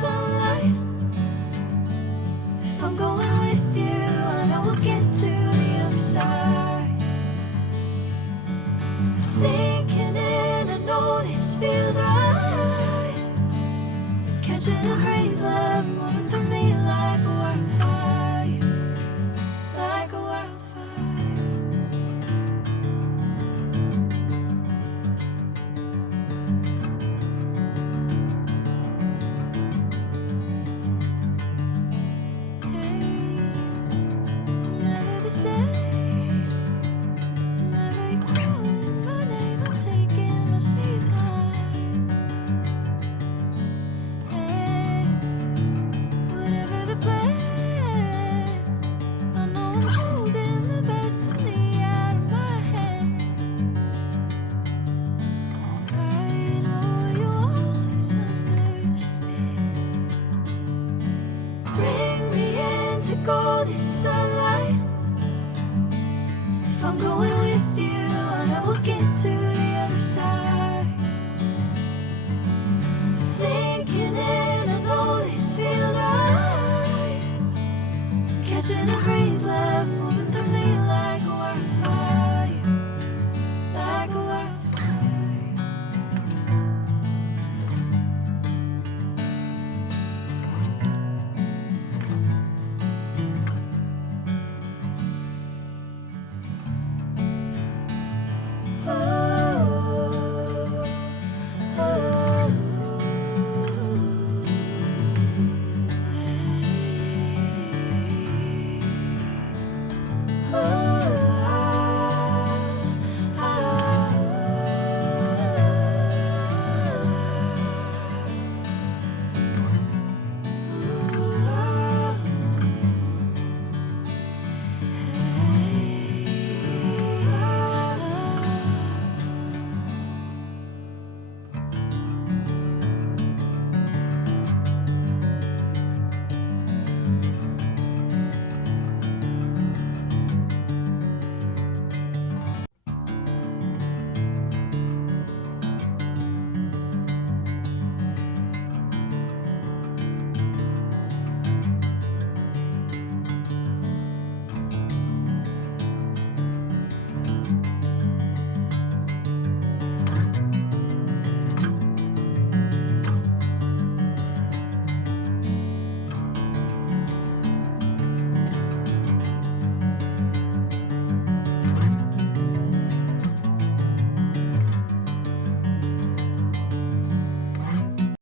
sunlight. If I'm going with you, I know we'll get to the other side. Sinking in, I know this feels right. Catching a breeze, love moving through me like a wildfire, like a wildfire. Golden sunlight. If I'm going with you, I know we'll get to the other side. Sinking in, I know this feels right.